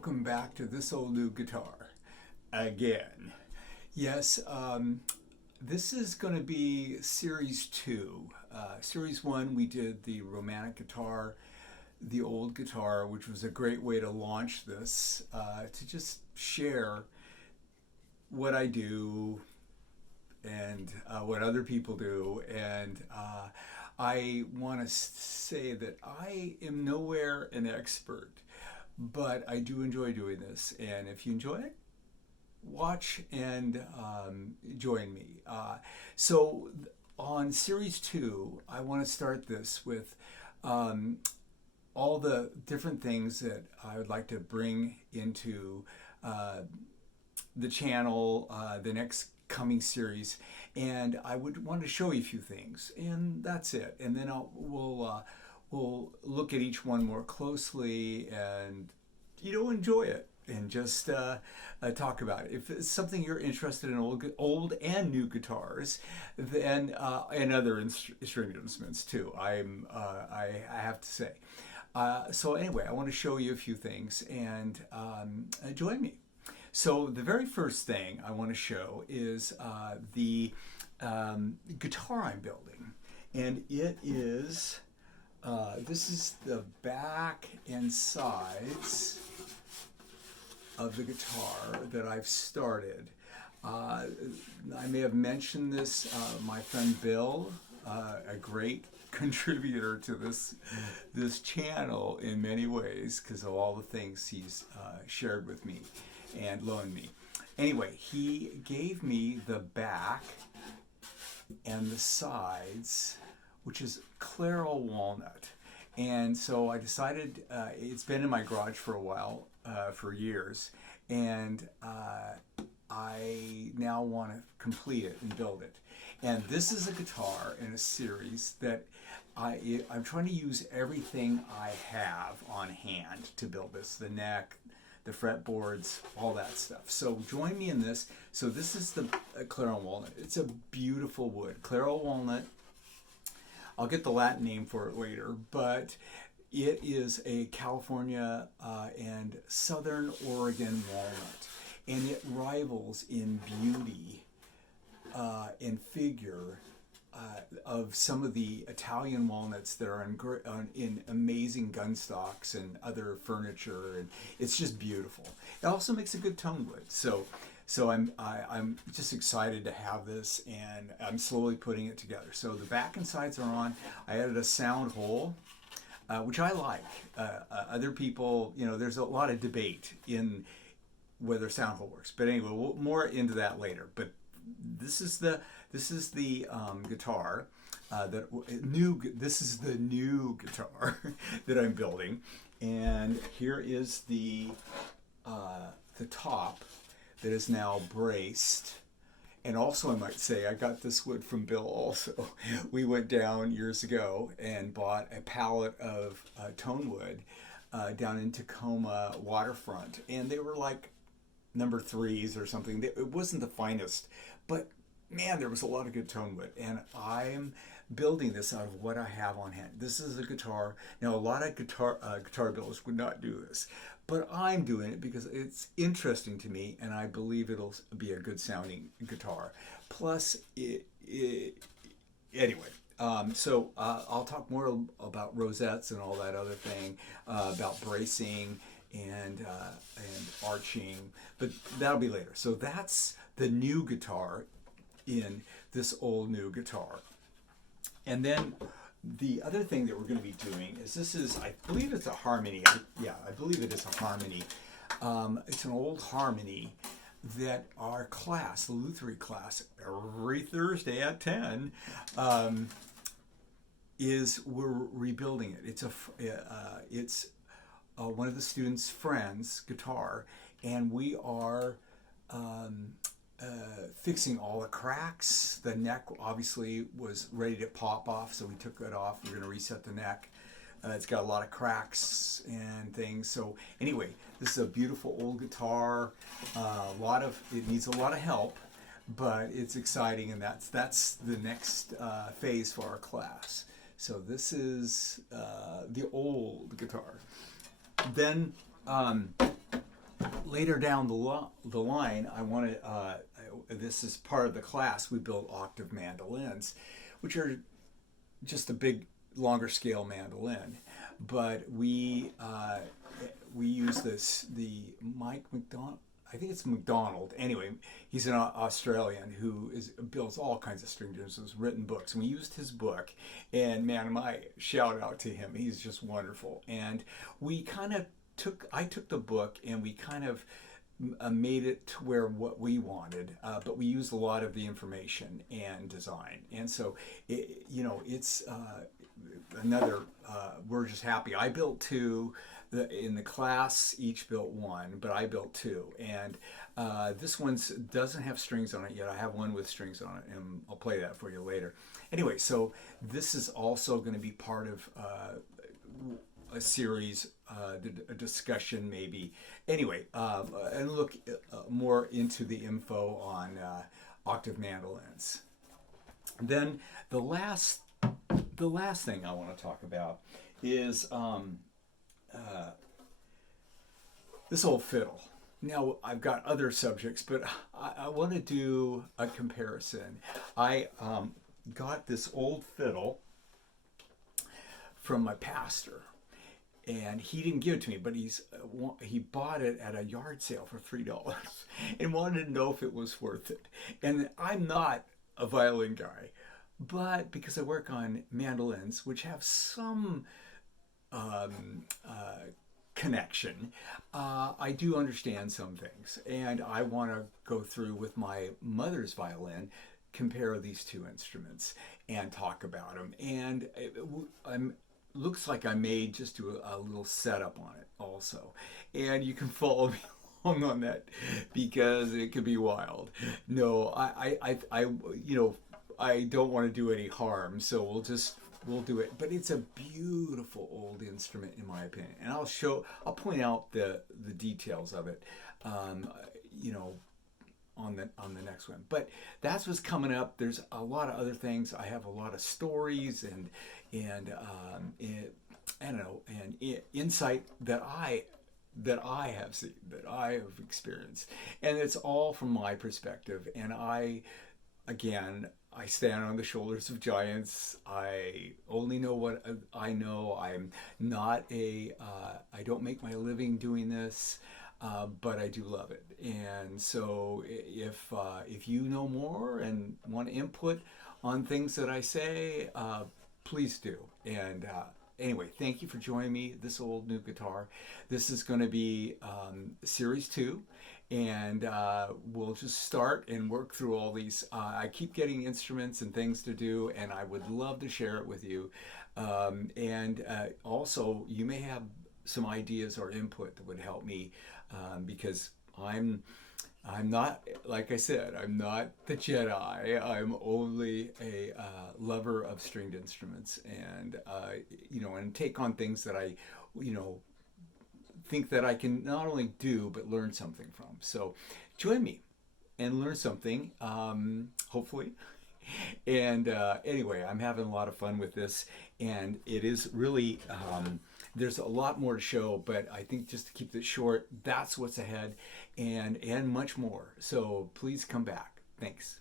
welcome back to This Old New Guitar again. Yes, this is going to be Series 2. Series 1, we did the romantic guitar, the old guitar, which was a great way to launch this, to just share what I do and what other people do. And I want to say that I am nowhere an expert, but I do enjoy doing this. And if you enjoy it, watch and join me. So on Series 2, I want to start this with all the different things that I would like to bring into the channel, the next coming series, and I would want to show you a few things, and that's it. And then we'll look at each one more closely and enjoy it and just talk about it. If it's something you're interested in, old and new guitars, then and other string instruments too. I have to say. So anyway, I want to show you a few things, and join me. So the very first thing I want to show is the guitar I'm building, and it is this is the back and sides of the guitar that I've started. I may have mentioned this. My friend Bill, a great contributor to this channel in many ways because of all the things he's shared with me and loaned me. Anyway, he gave me the back and the sides, which is Claro walnut. And so I decided, it's been in my garage for a while, for years, and I now want to complete it and build it. And this is a guitar in a series that I'm trying to use everything I have on hand to build this, the neck, the fretboards, all that stuff. So join me in this. So this is the Claro walnut. It's a beautiful wood. Claro walnut, I'll get the Latin name for it later, but it is a California and Southern Oregon walnut, and it rivals in beauty and figure of some of the Italian walnuts that are in amazing gun stocks and other furniture, and it's just beautiful. It also makes a good tone wood. So I'm just excited to have this, and I'm slowly putting it together. So the back and sides are on. I added a sound hole, which I like. Other people, there's a lot of debate in whether sound hole works. But anyway, we'll more into that later. But this is the guitar this is the new guitar that I'm building, and here is the top that is now braced. And also, I might say, I got this wood from Bill also. We went down years ago and bought a pallet of tone wood down in Tacoma waterfront, and they were like number 3s or something. It wasn't the finest, but man, there was a lot of good tone wood, and I'm building this out of what I have on hand. This is a guitar. Now, a lot of guitar builders would not do this, but I'm doing it because it's interesting to me, and I believe it'll be a good sounding guitar. Plus, anyway. So I'll talk more about rosettes and all that other thing, about bracing and arching, but that'll be later. So that's the new guitar in this old new guitar. And then the other thing that we're going to be doing is I believe it's a harmony. I believe it is a harmony. It's an old harmony that our class, the Lutheran class, every Thursday at 10, we're rebuilding it. It's one of the students' friends' guitar, and we are fixing all the cracks. The neck obviously was ready to pop off, so we took it off. We're going to reset the neck. It's got a lot of cracks and things. So anyway, this is a beautiful old guitar. It needs a lot of help, but it's exciting, and that's the next phase for our class. So this is the old guitar. Then later down the line, I want to. This is part of the class. We built octave mandolins, which are just a big, longer scale mandolin. But we use the Mike McDonald. I think it's McDonald. Anyway, he's an Australian who builds all kinds of string instruments, written books, and we used his book. And man, my shout out to him. He's just wonderful. And we kind of I took the book and we kind of made it to where what we wanted, but we used a lot of the information and design. And so, it's another. We're just happy. I built two. In the class, each built one, but I built two. And this one doesn't have strings on it yet. I have one with strings on it, and I'll play that for you later. Anyway, so this is also going to be part of a series, a discussion maybe. Anyway, and look more into the info on octave mandolins. Then the last thing I want to talk about is this old fiddle. Now, I've got other subjects, but I want to do a comparison. I got this old fiddle from my pastor, and he didn't give it to me, but he bought it at a yard sale for $3 and wanted to know if it was worth it. And I'm not a violin guy, but because I work on mandolins, which have some connection, I do understand some things, and I want to go through with my mother's violin, compare these two instruments, and talk about them. And looks like I may just do a little setup on it also, and you can follow me along on that because it could be wild. No, I don't want to do any harm, so we'll do it. But it's a beautiful old instrument in my opinion, and I'll point out the details of it, on the next one. But that's what's coming up. There's a lot of other things. I have a lot of stories and I don't know, and insight that I have seen, that I have experienced, and it's all from my perspective. And I stand on the shoulders of giants. I only know what I know. I'm not I don't make my living doing this, but I do love it. And so if you know more and want input on things that I say, please do. And anyway, thank you for joining me. This old new guitar. This is going to be series 2. And we'll just start and work through all these. I keep getting instruments and things to do, and I would love to share it with you. And also, you may have some ideas or input that would help me, because I'm not, like I said, I'm not the Jedi. I'm only a lover of stringed instruments, and and take on things that I, think that I can not only do but learn something from. So join me and learn something, hopefully. And anyway, I'm having a lot of fun with this, and it is really there's a lot more to show, but I think just to keep it short, that's what's ahead, and much more. So please come back. Thanks.